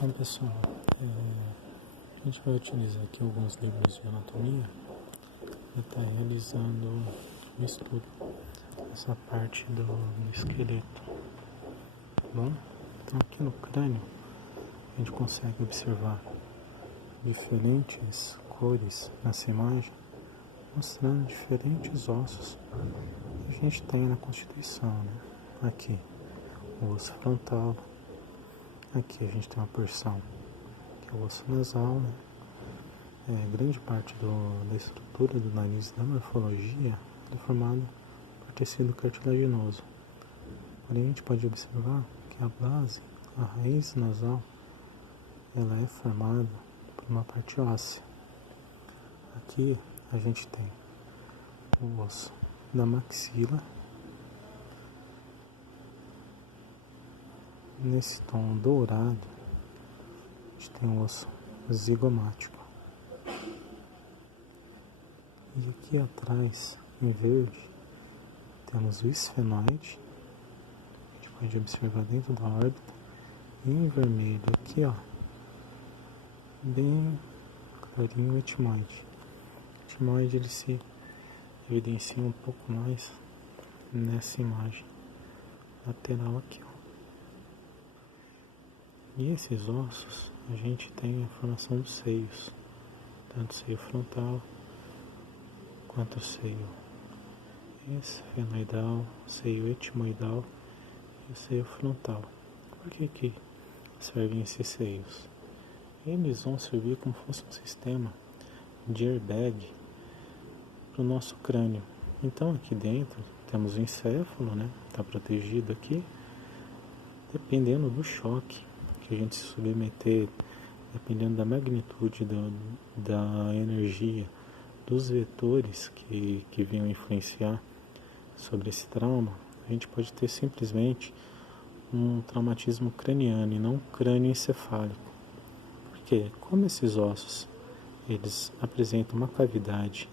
Bom, pessoal, a gente vai utilizar aqui alguns livros de anatomia para estar realizando um estudo dessa parte do esqueleto, tá bom? Então aqui no crânio a gente consegue observar diferentes cores nessa imagem, mostrando diferentes ossos que a gente tem na Constituição, né? Aqui o osso frontal, aqui a gente tem uma porção que é o osso nasal, né? Grande parte da estrutura do nariz, da morfologia, é formada por tecido cartilaginoso. Porém, a gente pode observar que a base, a raiz nasal, ela é formada por uma parte óssea. Aqui a gente tem o osso da maxila, nesse tom dourado, a gente tem o osso zigomático. E aqui atrás, em verde, temos o esfenoide, a gente pode observar dentro da órbita, e em vermelho aqui, ó, bem clarinho o etimoide. O etimoide ele se evidencia um pouco mais nessa imagem lateral aqui, ó. E esses ossos, a gente tem a formação dos seios, tanto o seio frontal quanto o seio esfenoidal, o seio etimoidal e o seio frontal. Por que servem esses seios? Eles vão servir como se fosse um sistema de airbag para o nosso crânio. Então aqui dentro temos o encéfalo, né? Está protegido aqui. Dependendo do choque que a gente se submeter, dependendo da magnitude da energia dos vetores que venham influenciar sobre esse trauma, a gente pode ter simplesmente um traumatismo craniano e não crânioencefálico. Porque como esses ossos eles apresentam uma cavidade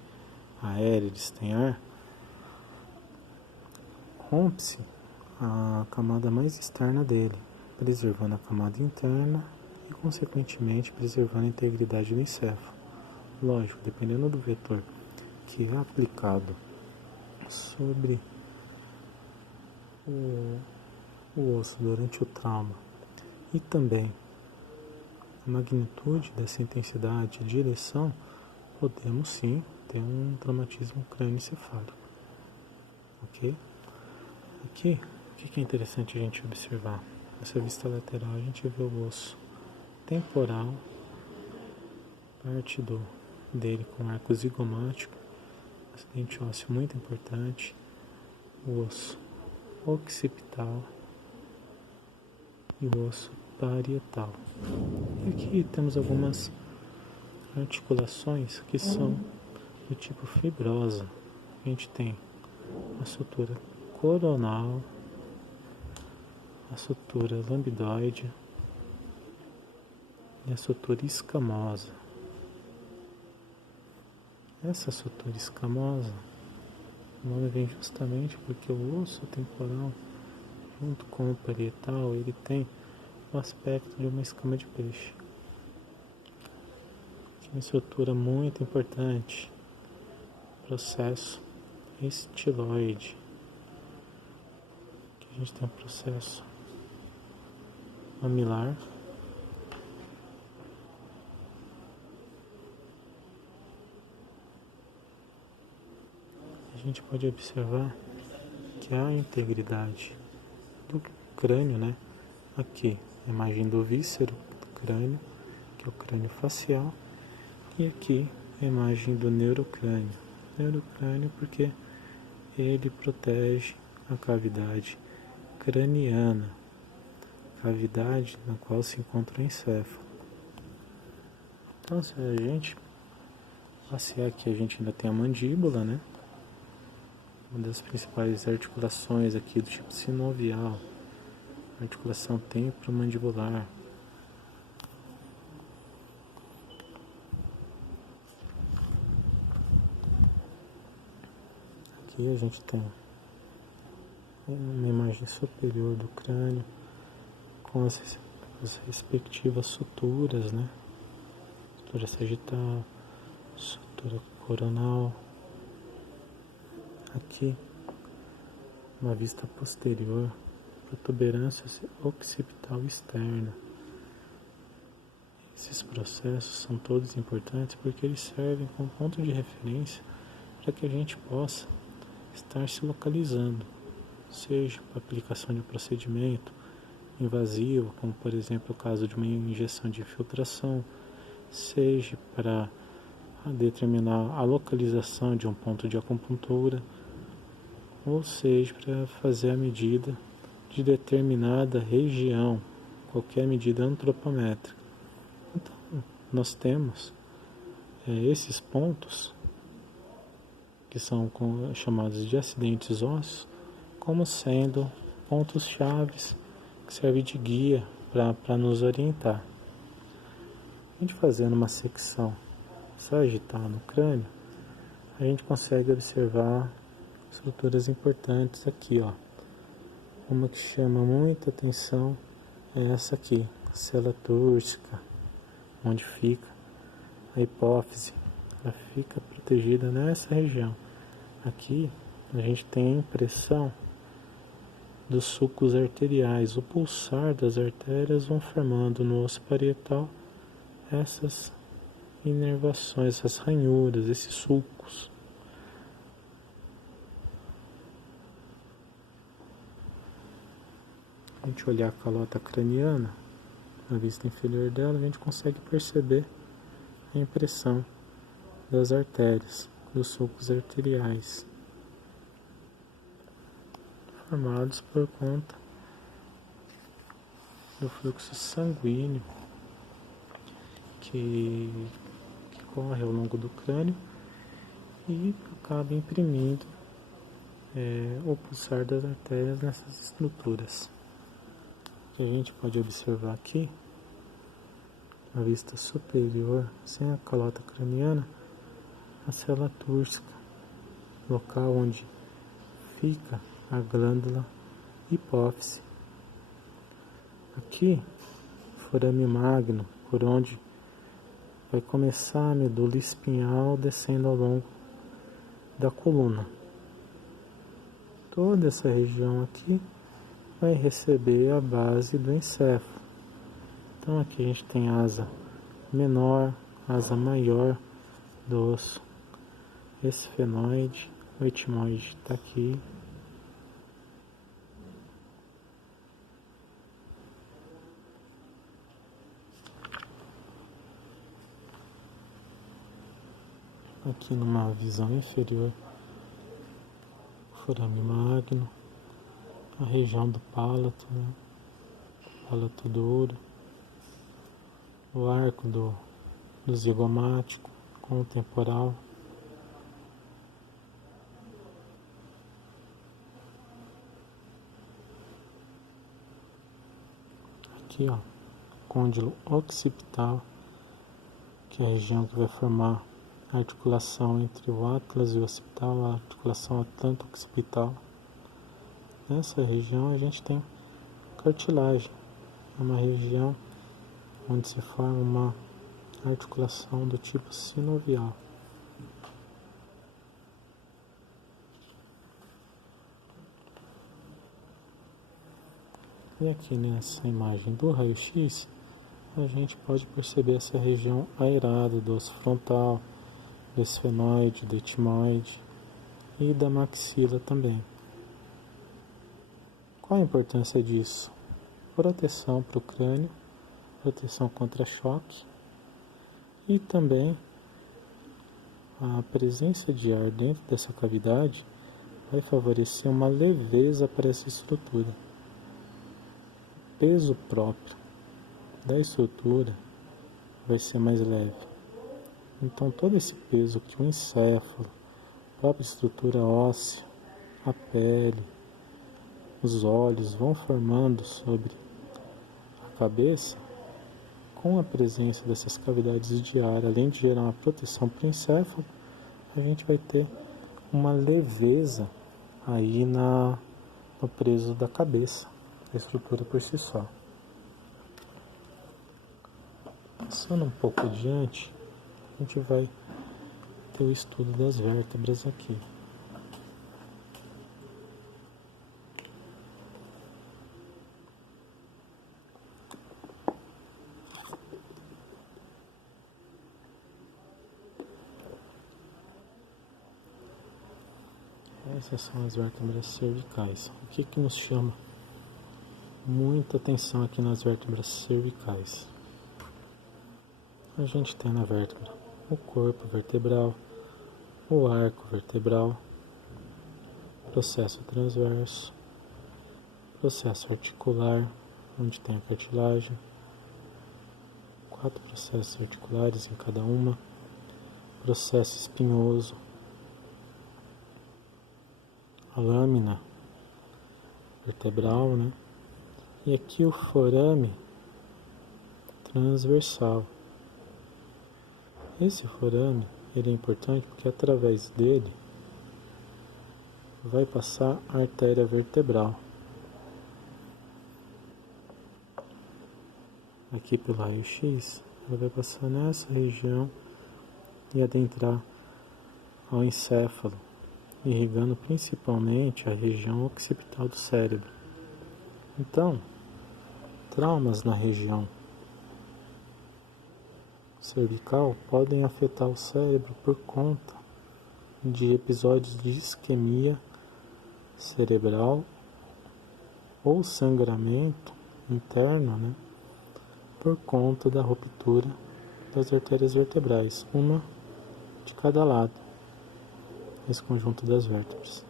aérea, eles têm ar, rompe-se a camada mais externa dele, preservando a camada interna e, consequentemente, preservando a integridade do encéfalo. Lógico, dependendo do vetor que é aplicado sobre o osso durante o trauma e também a magnitude dessa intensidade e direção, podemos sim ter um traumatismo crânioencefálico. Ok? Aqui, o que é interessante a gente observar? Nessa vista lateral a gente vê o osso temporal, parte dele com arco zigomático, acidente ósseo muito importante, o osso occipital e o osso parietal. E aqui temos algumas articulações que são do tipo fibrosa. A gente tem a sutura coronal, a sutura lambidoide e a sutura escamosa. Essa sutura escamosa, o nome vem justamente porque o osso temporal, junto com o parietal, ele tem o aspecto de uma escama de peixe. Que é uma estrutura muito importante, processo estiloide. Aqui a gente tem um processo mamilar, a gente pode observar que a integridade do crânio, né? Aqui, a imagem do víscero do crânio, que é o crânio facial, e aqui a imagem do neurocrânio. Neurocrânio porque ele protege a cavidade craniana, cavidade na qual se encontra o encéfalo. Então, se a gente passear aqui, a gente ainda tem a mandíbula, né? Uma das principais articulações aqui do tipo sinovial, articulação temporomandibular. Aqui a gente tem uma imagem superior do crânio com as as respectivas suturas, né? Sutura sagital, sutura coronal. Aqui, uma vista posterior, protuberância occipital externa. Esses processos são todos importantes porque eles servem como ponto de referência para que a gente possa estar se localizando, seja para aplicação de um procedimento invasivo, como por exemplo o caso de uma injeção de infiltração, seja para determinar a localização de um ponto de acupuntura, ou seja para fazer a medida de determinada região, qualquer medida antropométrica. Então, nós temos esses pontos, que são chamados de acidentes ósseos, como sendo pontos chaves que servem de guia para nos orientar. A gente fazendo uma secção sagital no crânio, a gente consegue observar estruturas importantes aqui, ó. Uma que chama muita atenção é essa aqui, a célula túrcica, onde fica a hipófise. Ela fica protegida nessa região. Aqui a gente tem a impressão dos sulcos arteriais. O pulsar das artérias vão formando no osso parietal essas inervações, essas ranhuras, esses sulcos. A gente olhar a calota craniana, na vista inferior dela, a gente consegue perceber a impressão das artérias, dos sulcos arteriais, formados por conta do fluxo sanguíneo que corre ao longo do crânio e acaba imprimindo o pulsar das artérias nessas estruturas. Que a gente pode observar aqui, na vista superior, sem a calota craniana, a célula túrcica, local onde fica a glândula hipófise. Aqui, forame magno, por onde vai começar a medula espinhal descendo ao longo da coluna. Toda essa região aqui vai receber a base do encéfalo. Então aqui a gente tem asa menor, asa maior do osso esfenoide, o etimoide está aqui. Aqui numa visão inferior, forame magno, a região do palato, né? Palato duro, o arco do zigomático com o temporal. Aqui, ó, côndilo occipital, que é a região que vai formar a articulação entre o atlas e o occipital, a articulação atlanto-occipital. Nessa região a gente tem cartilagem, é uma região onde se forma uma articulação do tipo sinovial. E aqui nessa imagem do raio-x, a gente pode perceber essa região aerada do osso frontal, do esfenoide, do etimoide e da maxila também. Qual a importância disso? Proteção para o crânio, proteção contra choque e também a presença de ar dentro dessa cavidade vai favorecer uma leveza para essa estrutura. O peso próprio da estrutura vai ser mais leve. Então todo esse peso que o encéfalo, a própria estrutura óssea, a pele, os olhos vão formando sobre a cabeça, com a presença dessas cavidades de ar, além de gerar uma proteção para o encéfalo, a gente vai ter uma leveza aí no preso da cabeça, a estrutura por si só. Passando um pouco adiante, a gente vai ter o estudo das vértebras aqui. Essas são as vértebras cervicais. O que nos chama muita atenção aqui nas vértebras cervicais? A gente tem na vértebra o corpo vertebral, o arco vertebral, processo transverso, processo articular, onde tem a cartilagem, 4 processos articulares em cada uma, processo espinhoso, a lâmina vertebral, né? E aqui o forame transversal. Esse forame, ele é importante porque através dele vai passar a artéria vertebral. Aqui pelo raio-x, ela vai passar nessa região e adentrar ao encéfalo, irrigando principalmente a região occipital do cérebro. Então, traumas na região cervical podem afetar o cérebro por conta de episódios de isquemia cerebral ou sangramento interno, né, por conta da ruptura das artérias vertebrais, uma de cada lado, esse conjunto das vértebras.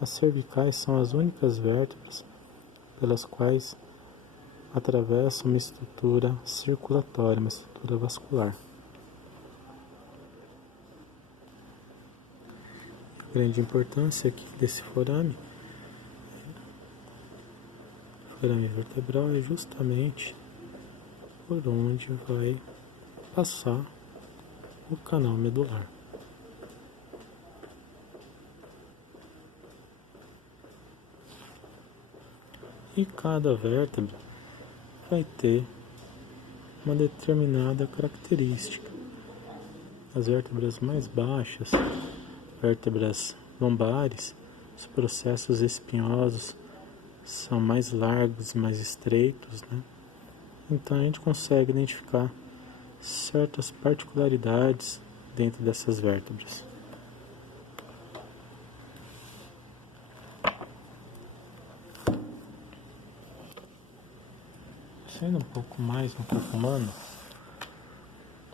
As cervicais são as únicas vértebras pelas quais atravessa uma estrutura circulatória, uma estrutura vascular. A grande importância aqui desse forame vertebral é justamente por onde vai passar o canal medular. E cada vértebra vai ter uma determinada característica. As vértebras mais baixas, vértebras lombares, os processos espinhosos são mais largos, mais estreitos, né? Então a gente consegue identificar certas particularidades dentro dessas vértebras. Sendo um pouco mais no corpo humano,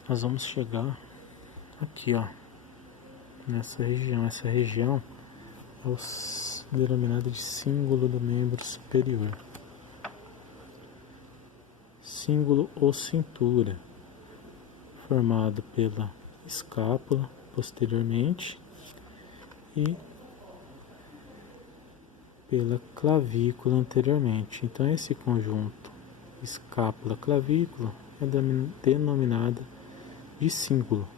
nós vamos chegar aqui, ó, nessa região. Essa região é o denominado de cíngulo do membro superior. Cíngulo ou cintura, formado pela escápula posteriormente e pela clavícula anteriormente. Então esse conjunto escápula-clavícula é denominada de cíngulo.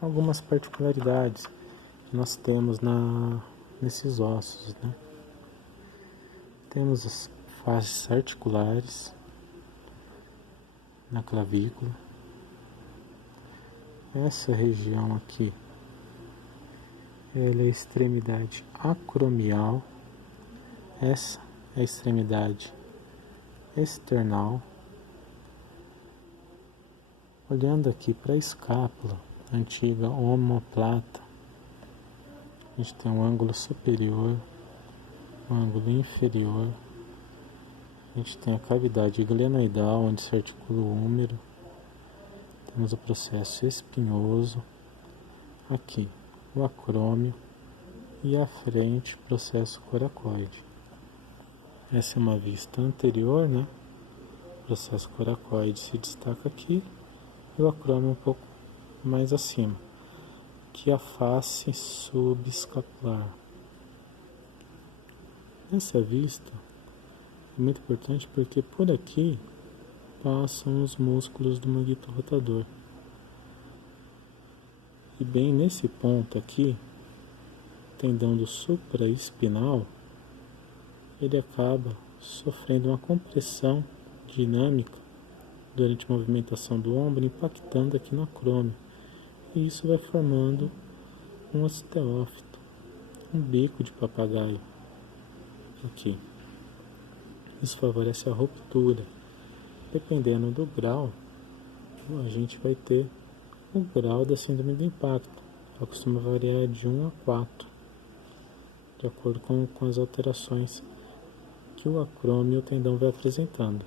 Algumas particularidades que nós temos nesses ossos, né? Temos as faces articulares na clavícula. Essa região aqui, ela é a extremidade acromial. Essa é a extremidade external. Olhando aqui para a escápula, a antiga omoplata, a gente tem um ângulo superior, um ângulo inferior. A gente tem a cavidade glenoidal, onde se articula o húmero. Temos o processo espinhoso, aqui o acrômio e à frente o processo coracoide. Essa é uma vista anterior, né? O processo coracoide se destaca aqui e o acrômio um pouco mais acima, que é a face subescapular. Essa vista é muito importante porque por aqui passam os músculos do manguito rotador. E bem nesse ponto aqui, o tendão do supraespinal, ele acaba sofrendo uma compressão dinâmica durante a movimentação do ombro, impactando aqui no acrômio. E isso vai formando um osteófito, um bico de papagaio aqui. Isso favorece a ruptura. Dependendo do grau, a gente vai ter o grau da síndrome do impacto. Ela costuma variar de 1 a 4, de acordo com as alterações que o acrômio e o tendão vai apresentando.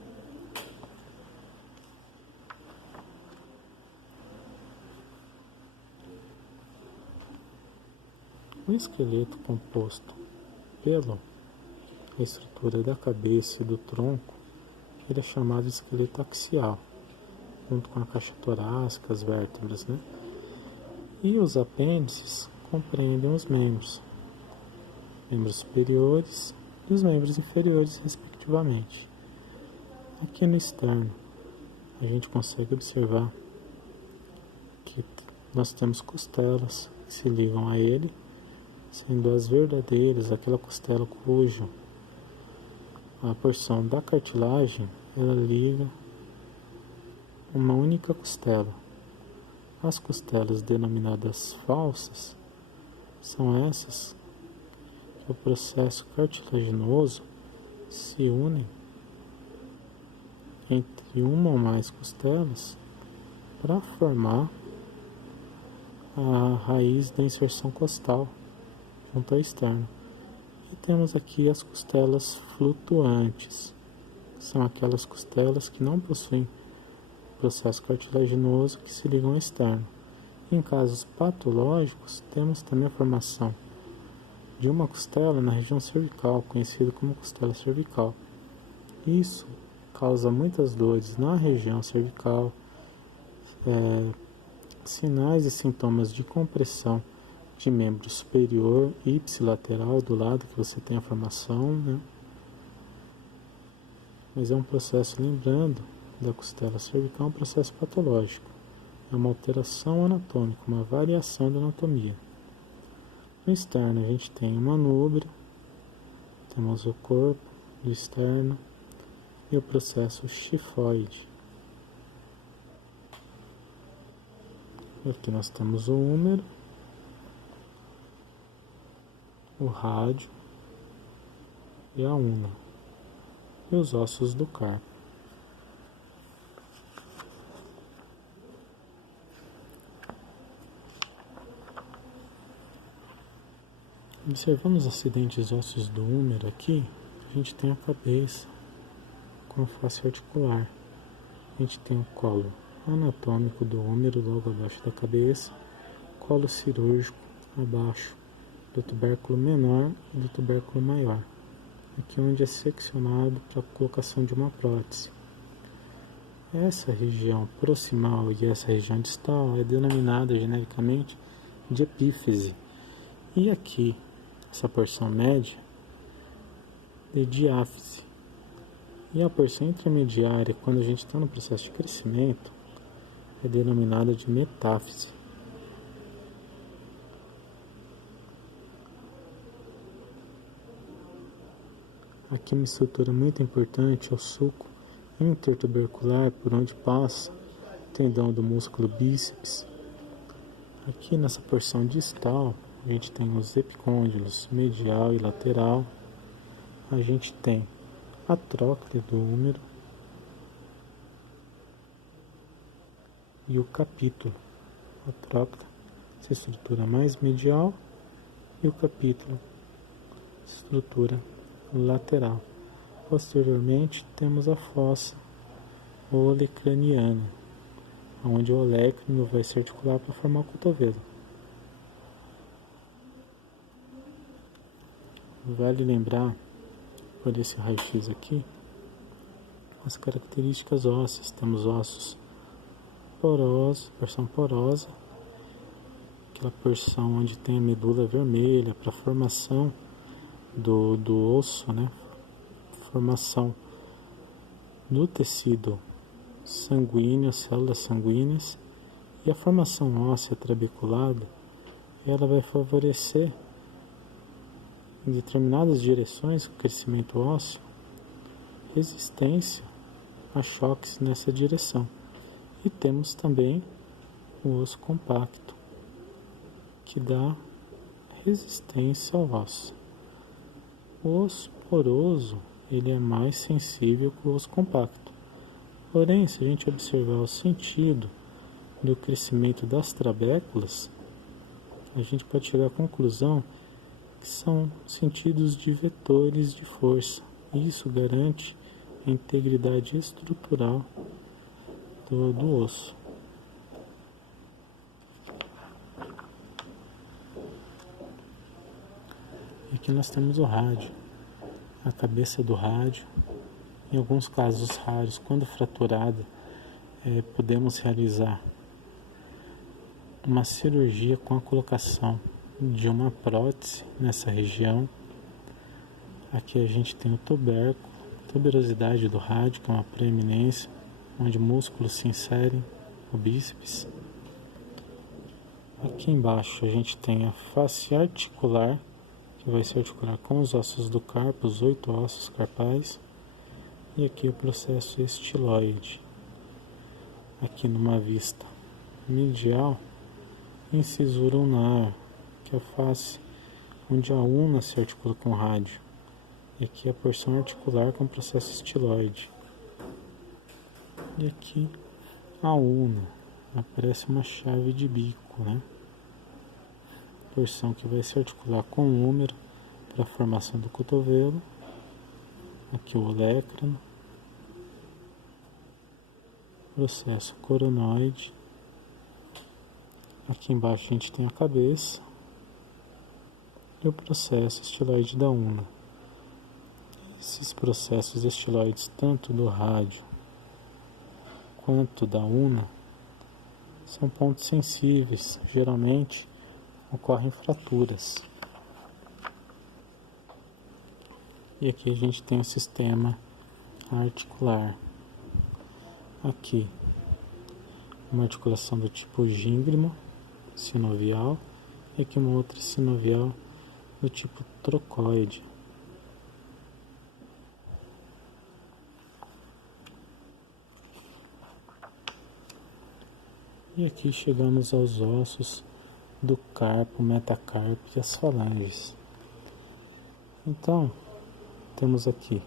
O esqueleto composto pela estrutura da cabeça e do tronco, ele é chamado de esqueleto axial, junto com a caixa torácica, as vértebras, né? E os apêndices compreendem os membros superiores e os membros inferiores, respectivamente. Aqui no externo, a gente consegue observar que nós temos costelas que se ligam a ele, sendo as verdadeiras, aquela costela cujo a porção da cartilagem ela liga uma única costela. As costelas denominadas falsas são essas que o processo cartilaginoso se unem entre uma ou mais costelas para formar a raiz da inserção costal junto ao externo. E temos aqui as costelas flutuantes, que são aquelas costelas que não possuem processo cartilaginoso que se ligam ao externo. Em casos patológicos, temos também a formação de uma costela na região cervical, conhecida como costela cervical. Isso causa muitas dores na região cervical, sinais e sintomas de compressão de membro superior e ipsilateral do lado que você tem a formação, né? Mas é um processo, lembrando, da costela cervical é um processo patológico. É uma alteração anatômica, uma variação da anatomia. No externo a gente tem o manúbrio, temos o corpo do externo e o processo chifoide. Aqui nós temos o húmero, o rádio e a una, e os ossos do carpo. Observando os acidentes ósseos do húmero aqui, a gente tem a cabeça com a face articular. A gente tem o colo anatômico do húmero logo abaixo da cabeça, colo cirúrgico abaixo do tubérculo menor e do tubérculo maior. Aqui onde é seccionado para a colocação de uma prótese. Essa região proximal e essa região distal é denominada genericamente de epífise. E aqui, essa porção média, de diáfise. E a porção intermediária, quando a gente está no processo de crescimento, é denominada de metáfise. Aqui uma estrutura muito importante é o sulco intertubercular, por onde passa o tendão do músculo bíceps. Aqui nessa porção distal, a gente tem os epicôndilos medial e lateral. A gente tem a tróclea do húmero e o capítulo. A tróclea, essa estrutura mais medial, e o capítulo, estrutura lateral. Posteriormente temos a fossa olecraniana, onde o olecrânio vai se articular para formar o cotovelo. Vale lembrar, por esse raio-x aqui, as características ósseas. Temos ossos porosos, porção porosa, aquela porção onde tem a medula vermelha para a formação do osso, né? Formação do tecido sanguíneo, células sanguíneas, e a formação óssea trabeculada, ela vai favorecer em determinadas direções o crescimento ósseo, resistência a choques nessa direção. E temos também o osso compacto, que dá resistência ao osso. O osso poroso, ele é mais sensível que o osso compacto. Porém, se a gente observar o sentido do crescimento das trabéculas, a gente pode chegar à conclusão que são sentidos de vetores de força. Isso garante a integridade estrutural do osso. E aqui nós temos o rádio, a cabeça do rádio. Em alguns casos raros, quando fraturada, podemos realizar uma cirurgia com a colocação de uma prótese nessa região. Aqui a gente tem o tubérculo, tuberosidade do rádio, que é uma proeminência, onde músculos se inserem, o bíceps. Aqui embaixo a gente tem a face articular, que vai se articular com os ossos do carpo, os 8 ossos carpais. E aqui o processo estiloide. Aqui numa vista medial, incisura ulnar, que é a face onde a una se articula com o rádio. E aqui a porção articular com o processo estiloide. E aqui a una, aparece uma chave de bico, né? Porção que vai se articular com o húmero para a formação do cotovelo. Aqui o olecrano. Processo coronoide. Aqui embaixo a gente tem a cabeça e o processo estiloide da una. Esses processos estiloides, tanto do rádio quanto da una, são pontos sensíveis. Geralmente ocorrem fraturas. E aqui a gente tem o sistema articular. Aqui, uma articulação do tipo gíngrimo, sinovial, e aqui uma outra sinovial do tipo trocoide. E aqui chegamos aos ossos do carpo, metacarpo e as falanges. Então, temos aqui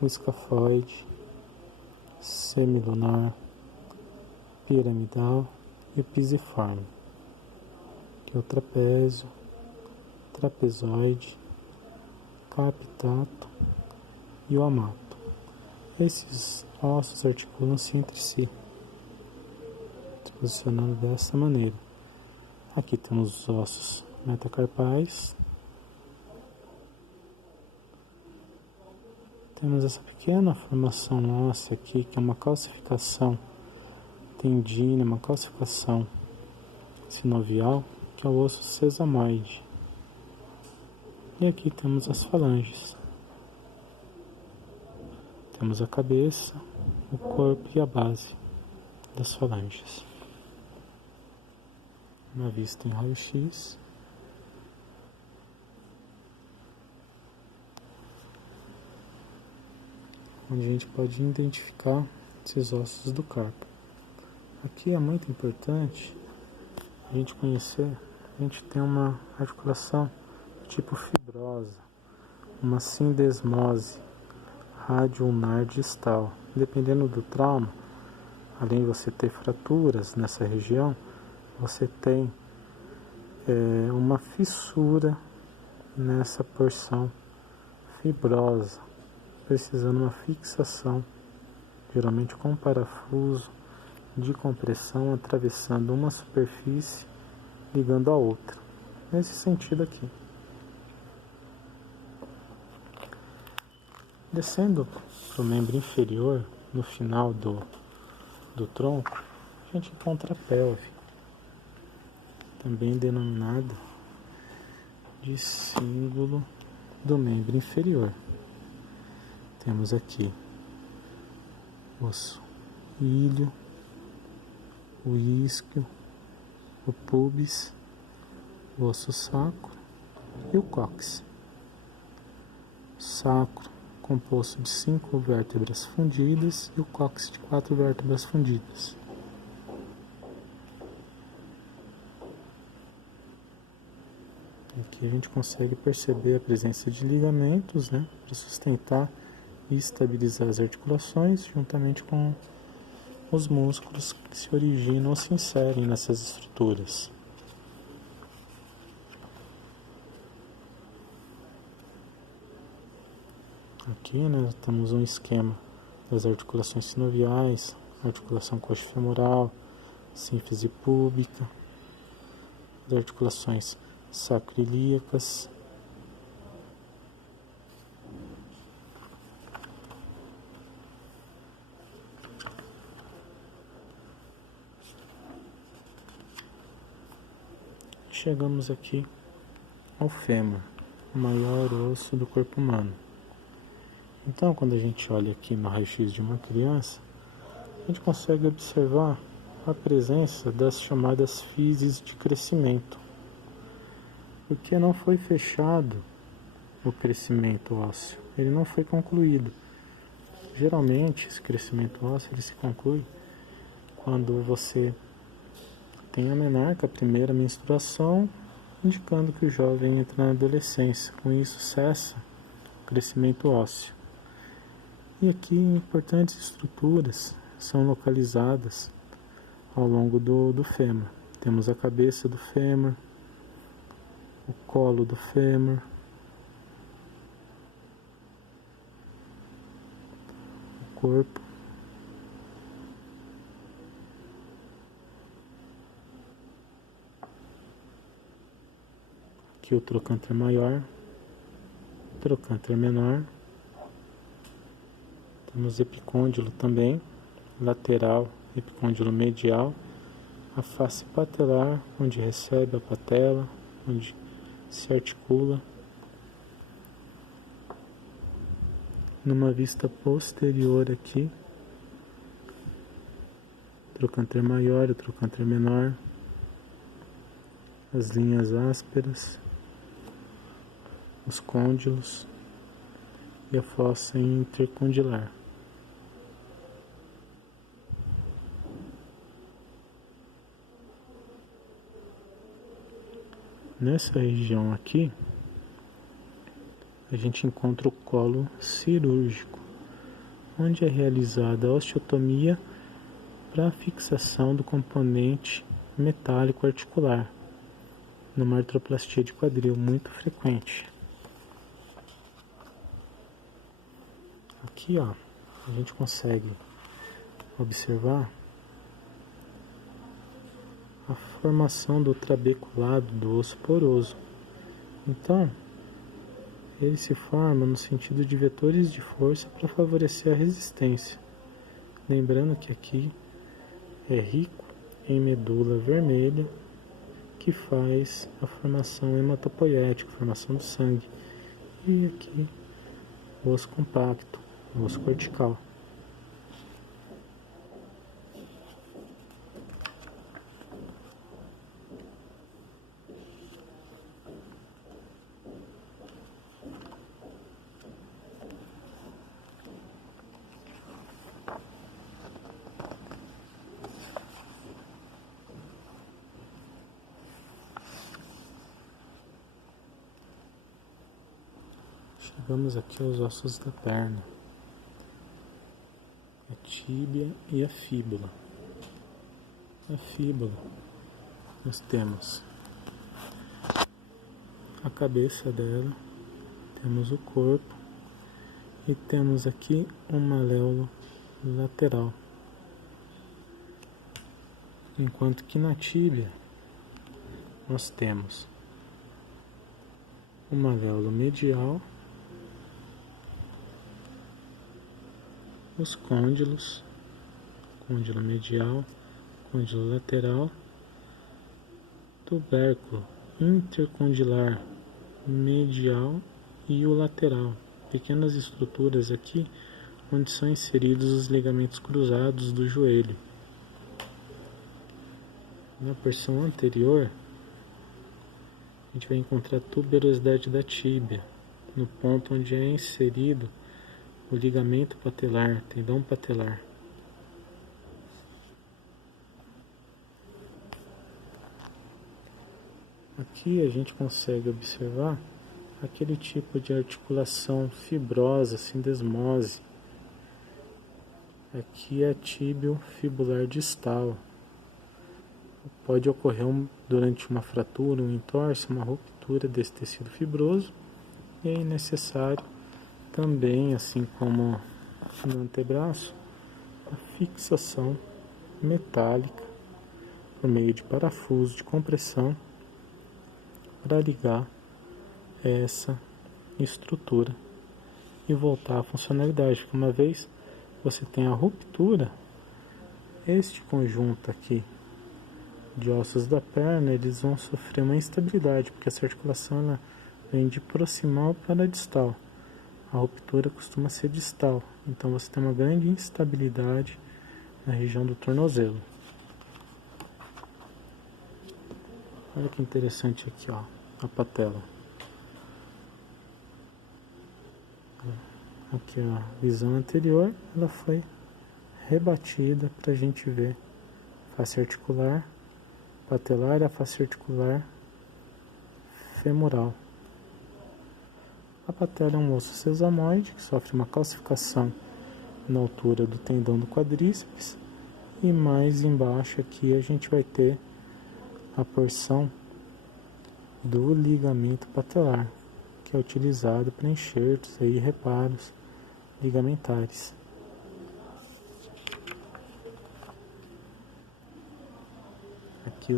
o escafoide, semilunar, piramidal e o pisiforme, que é o trapézio, trapezoide, capitato e o amato. Esses ossos articulam-se entre si, se posicionando dessa maneira. Aqui temos os ossos metacarpais. Temos essa pequena formação óssea aqui, que é uma calcificação tendínea, uma calcificação sinovial, que é o osso sesamoide. E aqui temos as falanges. Temos a cabeça, o corpo e a base das falanges. Uma vista em raio-x. Onde a gente pode identificar esses ossos do carpo. Aqui é muito importante a gente conhecer, a gente tem uma articulação tipo fibrosa, uma sindesmose radio-ulnar distal. Dependendo do trauma, além de você ter fraturas nessa região, você tem uma fissura nessa porção fibrosa, precisando de uma fixação, geralmente com um parafuso de compressão atravessando uma superfície ligando a outra, nesse sentido aqui. Descendo para o membro inferior, no final do tronco, a gente encontra a pelve, também denominada de símbolo do membro inferior. Temos aqui o osso ilho, o isquio, o pubis, o osso sacro e o cóccix. Sacro composto de 5 vértebras fundidas e o cóccix de 4 vértebras fundidas. Aqui a gente consegue perceber a presença de ligamentos, né, para sustentar e estabilizar as articulações, juntamente com os músculos que se originam ou se inserem nessas estruturas. Aqui, né, temos um esquema das articulações sinoviais, articulação coxofemoral, sínfise púbica, as articulações sacroiliacas, chegamos aqui ao fêmur, o maior osso do corpo humano. Então, quando a gente olha aqui no raio-x de uma criança, a gente consegue observar a presença das chamadas fises de crescimento, porque não foi fechado o crescimento ósseo, ele não foi concluído. Geralmente, esse crescimento ósseo ele se conclui quando você tem a menarca, a primeira menstruação, indicando que o jovem entra na adolescência. Com isso, cessa o crescimento ósseo. E aqui, importantes estruturas são localizadas ao longo do fêmur. Temos a cabeça do fêmur, o colo do fêmur, o corpo, aqui o trocânter maior, o trocânter menor, temos epicôndilo também, lateral, epicôndilo medial, a face patelar, onde recebe a patela, onde se articula. Numa vista posterior aqui, trocânter maior e trocânter menor, as linhas ásperas, os côndilos e a fossa intercondilar. Nessa região aqui, a gente encontra o colo cirúrgico, onde é realizada a osteotomia para a fixação do componente metálico articular, numa artroplastia de quadril muito frequente. Aqui, ó, a gente consegue observar a formação do trabeculado do osso poroso. Então, ele se forma no sentido de vetores de força para favorecer a resistência. Lembrando que aqui é rico em medula vermelha, que faz a formação hematopoética, a formação do sangue. E aqui o osso compacto, o osso cortical. Chegamos aqui aos ossos da perna, a tíbia e a fíbula. A fíbula, nós temos a cabeça dela, temos o corpo e temos aqui um maléolo lateral. Enquanto que na tíbia nós temos o maléolo medial, os côndilos, côndilo medial, côndilo lateral, tubérculo intercondilar medial e o lateral. Pequenas estruturas aqui onde são inseridos os ligamentos cruzados do joelho. Na porção anterior, a gente vai encontrar a tuberosidade da tíbia, no ponto onde é inserido o ligamento patelar, tendão patelar. Aqui a gente consegue observar aquele tipo de articulação fibrosa, sindesmose. Aqui é a tíbio fibular distal. Pode ocorrer durante uma fratura, um entorse, uma ruptura desse tecido fibroso, e é necessário também, assim como no antebraço, a fixação metálica por meio de parafuso de compressão para ligar essa estrutura e voltar à funcionalidade. Porque uma vez você tem a ruptura, este conjunto aqui de ossos da perna, eles vão sofrer uma instabilidade, porque essa articulação ela vem de proximal para distal. A ruptura costuma ser distal, então você tem uma grande instabilidade na região do tornozelo. Olha que interessante aqui, ó, a patela. Aqui a visão anterior, ela foi rebatida para a gente ver face articular patelar e a face articular femoral. A patela é um osso sesamoide que sofre uma calcificação na altura do tendão do quadríceps, e mais embaixo aqui a gente vai ter a porção do ligamento patelar, que é utilizado para enxertos e reparos ligamentares.